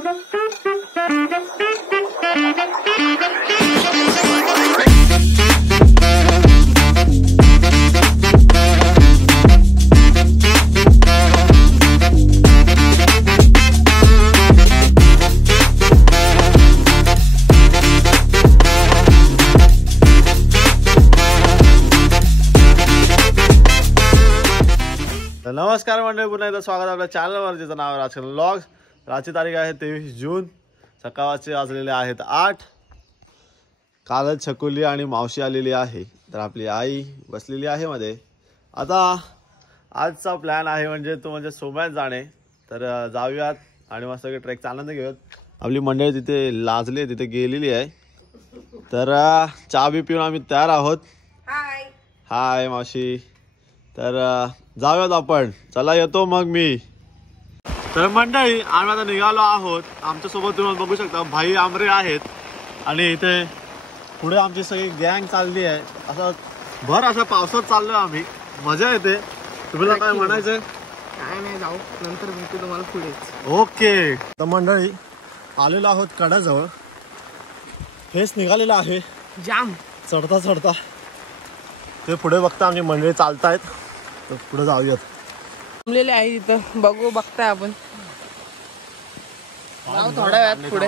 नमस्कार मंडळी, पुन्हा एकदा स्वागत आहे आपल्या चॅनलवर, ज्याचं नाव आहे राजकरण व्लॉग्स. आजची तारीख आहे 23 जून. सकाळचे वाजलेले आहेत 8. कालच छकुली आणि मावशी आलेली आहे, तर आपली आई बसलेली आहे मध्ये. आता आजचा प्लॅन आहे म्हणजे सोमयात जाणे. तर जाऊयात आणि मस्त ट्रेकचा आनंद घेऊयात. आपली मंडळी तिथे लाजली, तिथे गेलेली आहे. तर चहा बी पिऊन आम्ही तयार आहोत. हाय मावशी. तर जाऊयात आपण. चला येतो मग मी. तर मंडळी आम्ही आता निघालो आहोत. आमच्यासोबत तुम्ही बघू शकता भाई आमरे आहेत आणि इथे पुढे आमची सगळी गँग चालली आहे. असं भर अशा पावसात चाललोय आम्ही. मजा येते. तुम्हाला काय म्हणायचंय? काय नाही, जाऊ नंतर भेटू तुम्हाला पुढेच. ओके. तर मंडळी आलेलो आहोत कडाजवळ. हेच निघालेलं आहे जाम चढता चढता. ते पुढे बघता आमची मंडळी चालतायत, तर पुढे जाऊयात. थांबलेले आहे इथं, बघू बघताय आपण. जाऊ थोड्या वेळात पुढे.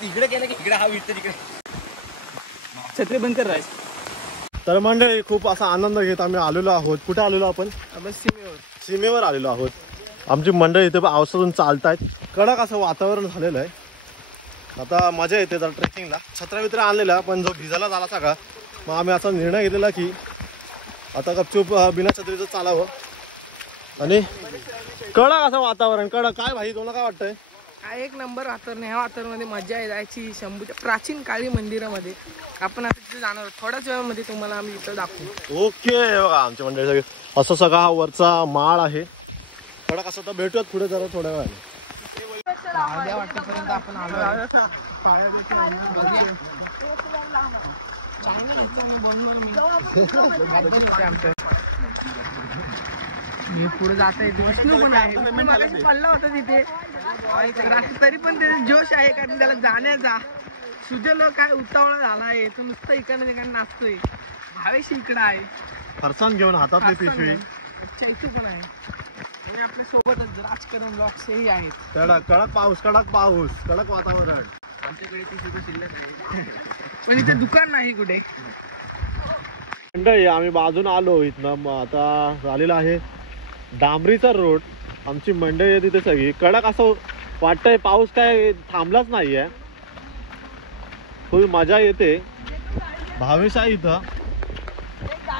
तिकडे गेलं की इकडे हा विटत तिकडे. छत्री बंद कर. तर मंडळी खूप असा आनंद घेत आम्ही आलेलो आहोत. कुठे आलेलो आपण? सीमेवर आलेलो आहोत. आमची मंडळी इथे पावसातून चालतायत. कडक असं वातावरण झालेलं आहे. आता मजा येते जरा ट्रेकिंगला. छत्र्या बित्र्या आणलेला, पण जो भिजायला झाला सगळा, मग आम्ही असा निर्णय घेतलेला की आता गपचूप बिना छत्रीचं चालावं. आणि कडक असं वातावरण. कडक काय भाई, तुला काय वाटतंय? काय एक नंबर वातावरण. ह्या वातावरणामध्ये मजा जायची. शंभूच्या प्राचीन काळी मंदिरामध्ये आपण आता तिथे जाणार. थोड्याच वेळामध्ये तुम्हाला आम्ही इथं दाखवू. ओके. आमच्या मंडळी सगळे असं सगळा हा वरचा माळ आहे. कडक असं तर भेटूयात पुढे जरा थोड्या वेळाने. वाटेपर्यंत आपण आलो. मी पुढे जाता येते. विष्णू पण आहे. पडला होता तिथे, तरी पण त्याचा जोश आहे, कारण त्याला जाण्याचा. सुजल काय उतावळा झाला आहे, तो नुसतं इकडे तिकडे नाचतोय. भावेश इकडे आहे, फरसाण घेऊन हातातली पिशवी. चैतू पण आहे आणि आपल्या सोबतच राजकरण ब्लॉग्स हे आहेत. कडक पाऊस, कडक वातावरण. आमच्याकडे ती सुद्धा शिल्लक आहे, पण इथे दुकान नाही कुठे. मंडळी आम्ही बाजून आलो इथनं. आता झालेला आहे डांबरीचा रोड. आमची मंडळी आहे तिथे सगळी. कडक असं वाटतंय, पाऊस काय थांबलाच नाहीये. फुल मजा येते. भावेश आहे इथं,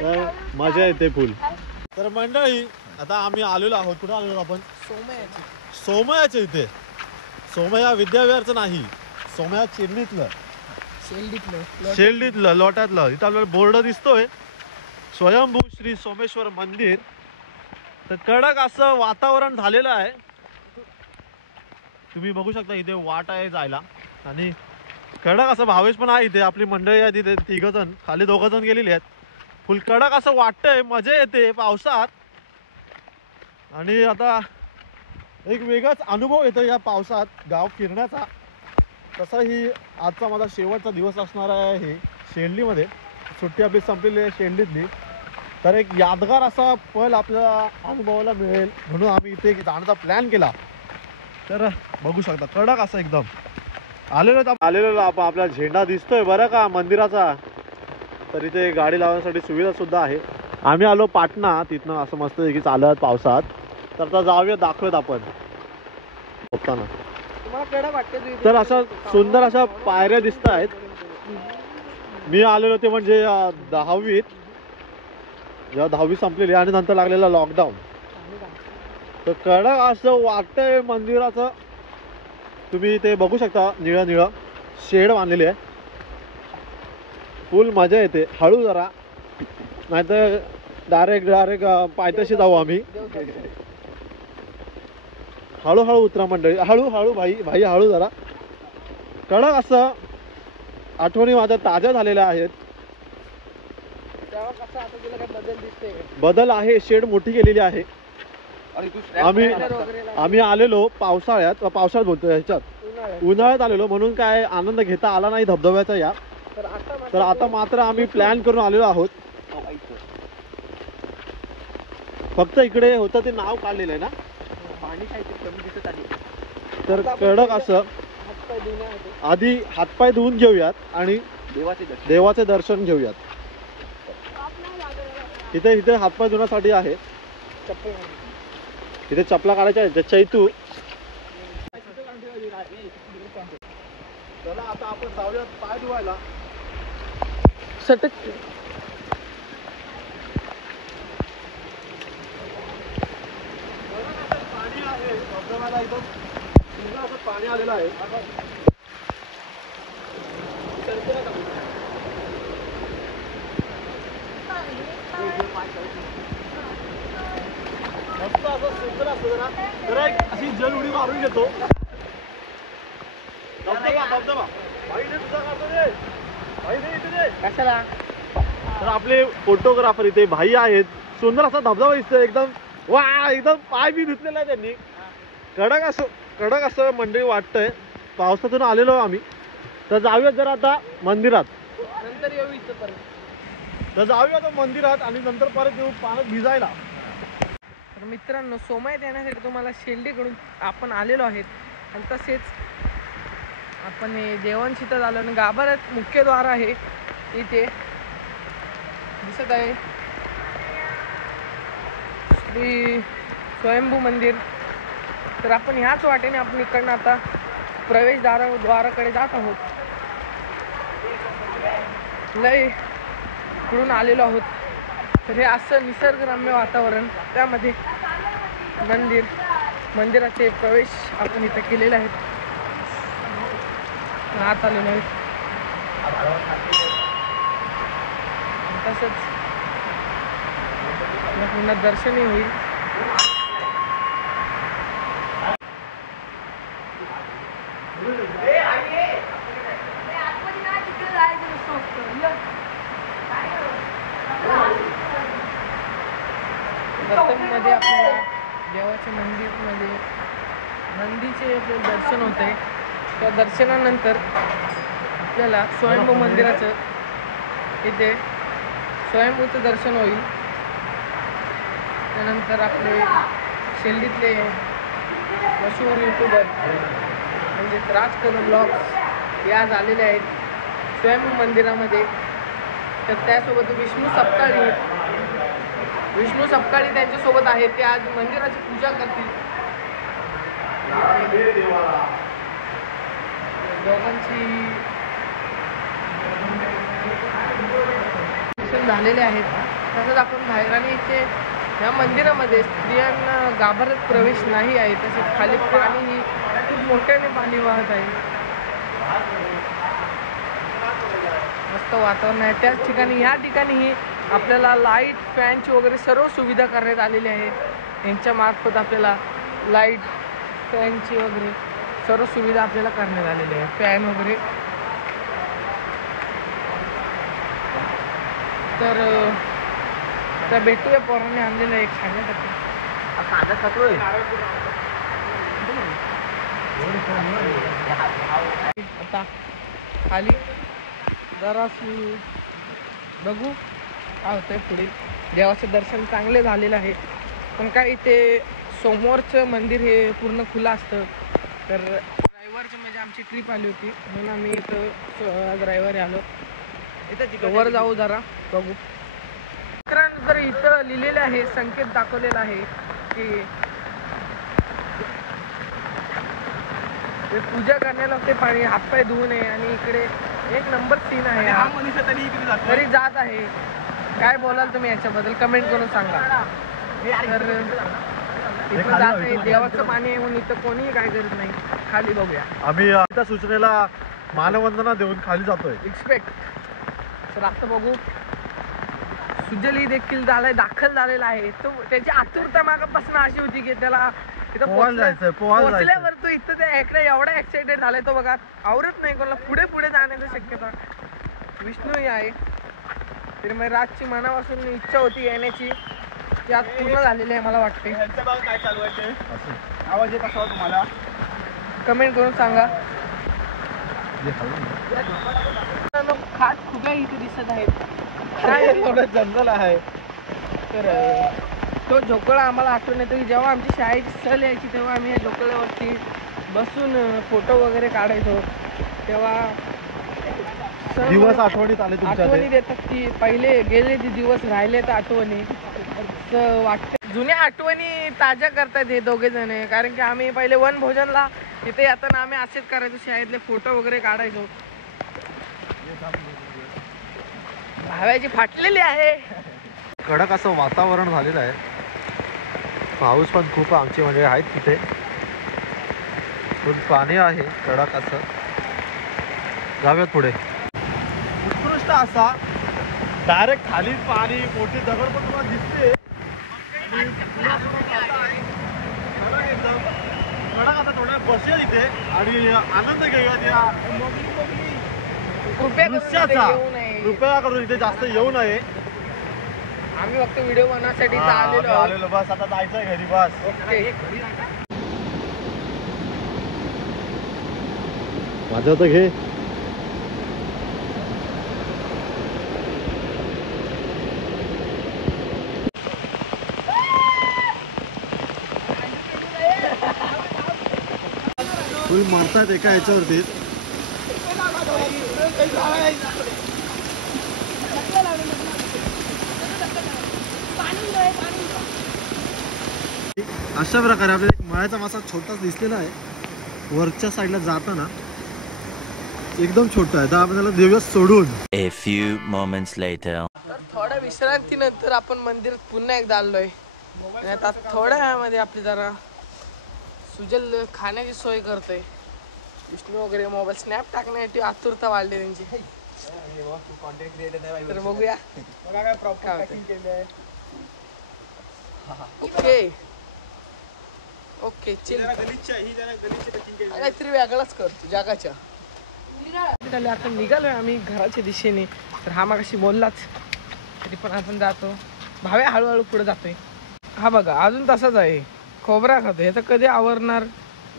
तर मजा येते फुल. तर मंडळी आता आम्ही आलेलो आहोत. कुठे आलेलो आपण? सोमयाच्या इथे. सोमया विद्याविहारचं नाही, सोमया चिरणीतलं, शेल्डीतलं, लोट्यातलं. इथं आपल्याला बोर्ड दिसतोय, स्वयंभू श्री सोमेश्वर मंदिर. तर कडक असं वातावरण झालेलं आहे. तुम्ही बघू शकता इथे वाट आहे जायला. आणि कडक असं भावेश पण आहे इथे. आपली मंडळी आहे तिथे 3 जण, खाली 2 जण गेलेली आहेत. फुल कडक असं वाटतंय. मजा येते पावसात. आणि आता एक वेगळाच अनुभव येतो या पावसात गाव फिरण्याचा. तसाही आजचा माझा शेवटचा दिवस असणार आहे शेंडलीमध्ये. सुट्टी आपली संपलेली आहे शेंडलीतली. तर एक यादगार असा पल आपल्याला अनुभवायला मिळेल म्हणून आम्ही इथे जाण्याचा प्लॅन केला. तर बघू शकता कडक असं एकदम आलेलो आपण. आपला झेंडा दिसतोय बरं का मंदिराचा. तर इथे गाडी लावण्यासाठी सुविधा सुद्धा आहे. आम्ही आलो पाटणा, तिथनं असं मस्त की चालत पावसात. तर आता जाऊया, दाखवत आपण बघताना. तर अशा सुंदर अशा पायऱ्या दिसत आहेत. मी आलेलो ते म्हणजे 10वीत, जेव्हा 10वी संपलेली आणि नंतर लागलेला लॉकडाऊन. तर कडक असं वाटतंय मंदिराचं. तुम्ही ते बघू शकता, निळं निळं शेड बांधलेली आहे. फुल मजा येते. हळू जरा, नाहीतर डायरेक्ट पायथ्याशी जाऊ आम्ही. हळूहळू उतरा मंडळी, हळूहळू भाई हळू जरा. कडक असं आठवणी माझ्या ताज्या झालेल्या आहेत. बदल आहे, शेड मोठी केलेली आहे. आम्ही आलेलो पावसाळ्यात बोलतो ह्याच्यात उन्हाळ्यात आलेलो म्हणून काय आनंद घेता आला नाही धबधब्याचा या. तर आता मात्र आम्ही प्लॅन करून आलेलो आहोत. फक्त इकडे होतं ते नाव काढलेलं आहे ना, पाणी काय कमी दिसत आली. तर कडक असं आधी हातपाय धुवून घेऊयात आणि देवाचे दर्शन घेऊयात. इथे हातपाय धुण्यासाठी आहे. इथे चपला काढायच्या आहेत चैतू. चला आता आपण जाऊयात पाय धुवायला. सटक पाणी आहे धबधब्याला, एकदम सुंदर असं पाणी आलेलं आहे. मस्त असं सुंदर असतं जरा एक अशी जल उडी मारून घेतो. धबधबा भाई ने तुझा काढतो रे, भाई ने इथे रे. कशाला. तर आपले फोटोग्राफर इथे भाई आहेत. सुंदर असा धबधबा दिसतोय एकदम. वा एकदम पाय बी धुतलेला आहे त्यांनी. कडक असं मंडळी वाटतंय. पावसातून आलेलो आम्ही. तर जाऊयात जरा आता मंदिरात. नंतर येऊ इथं परत. तर जाऊया आता मंदिरात आणि नंतर परत येऊ पाण्यात भिजायला. तर मित्रांनो, सोमयत येण्यासाठी तुम्हाला शेल्डीकडून आपण आलेलो आहेत. आणि तसेच आपण जेवण शिथं झालं आणि गाभाऱ्यात मुख्य द्वार आहे इथे दिसत आहे श्री स्वयंभू मंदिर. तर आपण ह्याच वाटेने आपण इकडनं आता प्रवेशद्वाराकडे जात आहोत. लय इकडून आलेलो आहोत. तर हे असं निसर्गरम्य वातावरण, त्यामध्ये मंदिराचे प्रवेश आपण इथं केलेले आहेत. आत आलेलो आहे. तसंच पुन्हा दर्शनही होईल. मध्ये आपल्याला देवाच्या मंदिरमध्ये नंदीचे दर्शन होते. त्या दर्शनानंतर आपल्याला स्वयंभू मंदिराचं इथे स्वयंभूचं दर्शन होईल. त्यानंतर आपले शेल्डीतले मशहूर यूट्यूबर म्हणजेच राज कदम ब्लॉग्स हे आज आलेले आहेत स्वयंभू मंदिरामध्ये. तर त्यासोबत विष्णू सपकाळी त्यांच्यासोबत आहेत. ते आज मंदिराची पूजा करतील. दोघांची झालेले आहेत. तसंच आपण बाहेर आणि इथे या मंदिरामध्ये स्त्रियांना गाभाऱ्यात प्रवेश नाही आहे. तसेच खाली पाणीही खूप मोठ्याने पाणी वाहत आहे. मस्त वातावरण आहे. त्याच ठिकाणी ह्या ठिकाणीही आपल्याला लाईट फॅनची वगैरे सर्व सुविधा करण्यात आलेली आहे. यांच्या मार्फत आपल्याला लाईट फॅनची वगैरे सर्व सुविधा आपल्याला करण्यात आलेली आहे. फॅन वगैरे. तर त्या भेटूया पोराने आणलेलं एक खाण्यासाठी. खाण्यात खातोय आता खाली जराशी बघू काय होतंय पुढे. देवाचं दर्शन चांगले झालेलं आहे. पण काय इथे समोरचं मंदिर हे पूर्ण खुलं असतं. तर रविवारची म्हणजे आमची ट्रिप आली होती म्हणून आम्ही इथं आज रविवारी आलो. इथं वर जाऊ जरा बघू. मित्रांनो, तर इथं लिहिलेलं आहे, संकेत दाखवलेला आहे की पूजा करण्याला ते पाणी हातपाय धुवू नये. आणि इकडे एक नंबर सीन आहे. हा मनुष्य तरी जात आहे. काय बोलाल तुम्ही याच्याबद्दल कमेंट करून सांगा. तर इथं जात आहे, देवाचं पाणी आहे म्हणून इथं कोणीही काय करत नाही. खाली बघूया. आम्ही त्या सूचनेला मानवंदना देऊन खाली जातोय. एक्सपेक्ट. तर आता बघू. सुजलही देखील दाखल झालेला आहे. तो त्याची आतुरता मागापासून अशी होती की त्याला इथं पोहोचल्यावर तो इथं त्या एवढा एक्साइटेड झालाय तो बघा. आवरत नाही कोणाला पुढे जाण्याची शक्यता. विष्णूही आहे. तर मग रातची मनापासून इच्छा होती येण्याची. ते आज पूर्ण झालेले आहे मला वाटते. काय चालू आहे ते आवाज येत असावा तुम्हाला कमेंट करून सांगा. खास खुगा इथे दिसत आहेत. काय जंगल आहे. तर तो झोकळा आम्हाला आठवण येतो की जेव्हा आमची शाळेची सहल यायची तेव्हा आम्ही या झोकळ्यावरती बसून फोटो वगैरे काढायचो. तेव्हा दिवस आठवणीत आले तुमच्या आठवणी देतात की पहिले गेले जे दिवस राहिले तर आठवणी वाटतं. जुन्या आठवणी ताज्या करतात हे दोघे जण. कारण की आम्ही पहिले वनभोजनला तिथे येताना आम्ही असेच करायचो. शाळेतले फोटो वगैरे काढायचो. भाव्याची फाटलेली आहे. कडक असं वातावरण झालेलं आहे. पाऊस पण खूप आमची म्हणजे आहेत तिथे. फुल पाणी आहे कडक असं. जाऊयात पुढे. उत्कृष्ट असा डायरेक्ट खाली पाणी मोठी दगड पण तुम्हाला दिसते. आणि कडक एकदम कडक आता थोड्या बसेल इथे आणि आनंद घेऊया त्या दृश्याचा. कृपया करून इथे जास्त येऊ नये. आम्ही फक्त व्हिडिओ बनवण्यासाठी आलेलो. बस आता जायचंय घरी बस. ओके. माझं तर घे. तुम्ही मारतायत एका ह्याच्यावरती. अशा प्रकारे आपल्याला एक मळ्याचा मासा छोटाच दिसलेला आहे. वरच्या साईडला जाताना एकदम छोटा आहे. तर आपण त्याला देऊया सोडून. A few moments later. तर थोड्या विश्रांतीनंतर आपण मंदिरात पुन्हा एकदा आलोय. आणि आता थोड्या वेळामध्ये आपली जरा सुजल खाण्याची सोय करतोय. विष्णू वगैरे मोबाईल स्नॅप टाकण्यासाठी आतुरता वाढली त्यांची. तर बघूया ओके ओके चिल. काहीतरी वेगळाच करतो जगाच्या. आता निघालोय आम्ही घराच्या दिशेने. तर हा मागाशी बोललाच तरी पण आपण जातो. भाव्या हळूहळू पुढे जातोय. हा बघा अजून तसाच आहे. खोबरा खातो. ह्याचं कधी आवरणार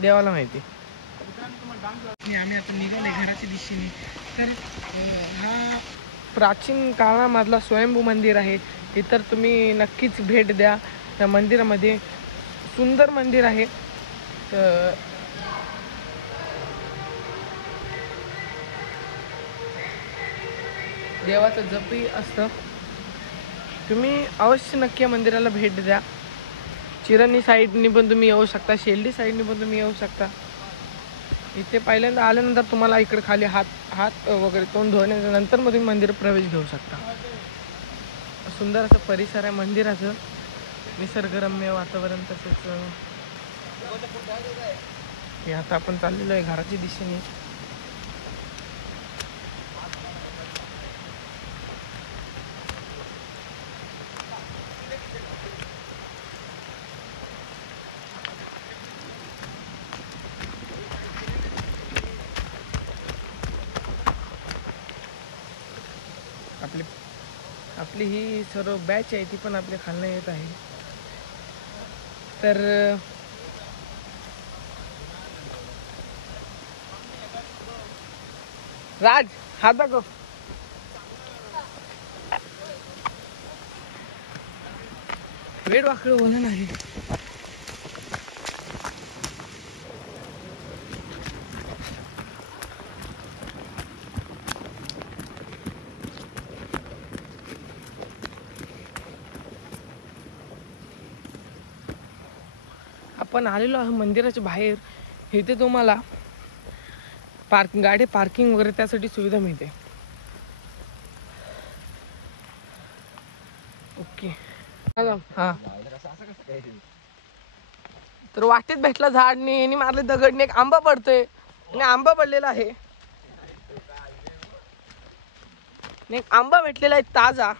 देवाला माहिती. आम्ही आता निघालोय घराच्या दिशेने. तर हा प्राचीन काळामधला स्वयंभू मंदिर आहे. इतर तुम्ही नक्कीच भेट द्या. त्या मंदिरामध्ये सुंदर मंदिर आहे. तर देवाचं जपही असतं. तुम्ही अवश्य नक्की मंदिराला भेट द्या. चिरणी साईडनी पण तुम्ही येऊ शकता. शेल्डी साईडनी पण तुम्ही येऊ शकता. इथे पहिल्यांदा आल्यानंतर तुम्हाला इकडे खाली हात वगैरे तोंड धुण्याच्या नंतर मग तुम्ही मंदिर प्रवेश घेऊ शकता. सुंदर असं परिसर आहे मंदिराचं. निसर्गरम्य वातावरण. तसेच हे आता आपण चाललेलो आहे घराच्या दिशेने. आपली ही सर्व बॅच आहे ती पण आपल्या खालनं येत आहे. तर राज हात दाखव. वेड वाकड बोला नाही. आपण आलेलो आहे मंदिराच्या बाहेर. इथे तुम्हाला गाडी पार्किंग वगैरे त्यासाठी सुविधा मिळते. ओके हा. तर वाटेत भेटला झाडने यांनी मारले दगडने. एक आंबा पडतोय आणि आंबा पडलेला आहे. एक आंबा भेटलेला आहे ताजा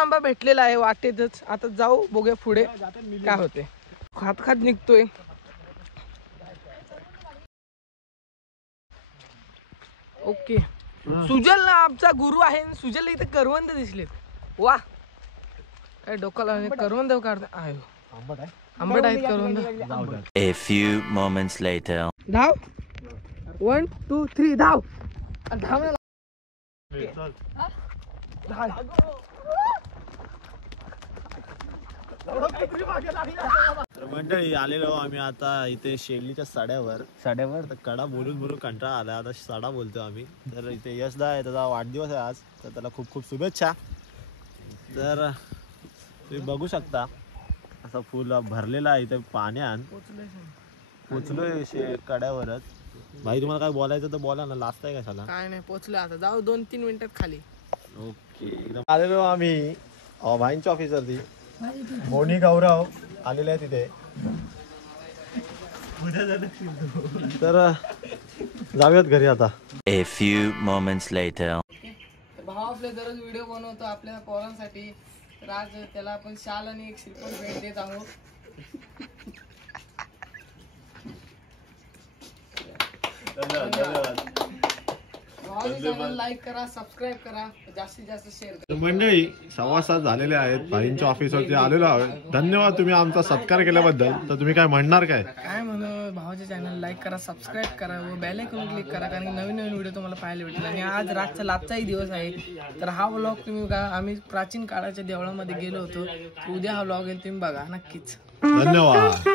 आंबा भेटलेला आहे वाटेतच. आता जाऊ बघूया पुढे काय होते. खात निघतोय. ओके सुजल ना आमचा गुरु आहे. सुजल इथे करवंद दिसलेत. वा काय डोक्याला करवंद काढत आहे. आंबट आहेत करवंद. A few moments later. धाव 1 2 3 धाव. धाव ना. तर मंडळी आलेलो आम्ही आता इथे शेडलीच्या सड्यावर तर कडा बोलून कंटाळा आला. आता सडा बोलतो आम्ही. तर इथे यशदा आहे, त्याचा वाढदिवस आहे आज, तर त्याला खूप खूप शुभेच्छा. तर तुम्ही बघू शकता असा फुल भरलेला आहे इथे पाण्यात. पोचलोय कड्यावरच. भाई तुम्हाला काय बोलायचं तर बोला ना, लास्ट आहे कशाला. काय नाही पोचलो आता. जाऊ 2-3 मिनिटात खाली. ओके एकदम आलेलो आम्ही भाईंच्या ऑफिसवरती. मोनी गौरव आलेले आहे तिथे. तर जाऊयात घरी आता. A few moments later. भाऊ आपले दररोज व्हिडिओ बनवतो आपल्या पोरांसाठी. तर आज त्याला आपण शाल आणि एक श्रीफळ भेट देत आहोत. लाईक करा, सबस्क्राईब करा, जास्तीत जास्त शेअर करा. मंडळी 6:15 झालेले आहेत. भाईंच्या ऑफिसवरती आलेलो आहोत. धन्यवाद तुम्ही आमचा सत्कार केल्याबद्दल. तर तुम्ही काय म्हणणार काय म्हणू, भावाच्या चॅनल लाईक करा, सबस्क्राईब करा व बेल आयकॉन क्लिक करा, कारण की नवीन नवीन व्हिडिओ तुम्हाला पाहायला भेटेल. आणि आज लास्टचाही दिवस आहे. तर हा व्लॉग तुम्ही बघा. आम्ही प्राचीन काळाच्या देवळामध्ये गेलो होतो. उद्या हा व्लॉग येईल, तुम्ही बघा नक्कीच. धन्यवाद.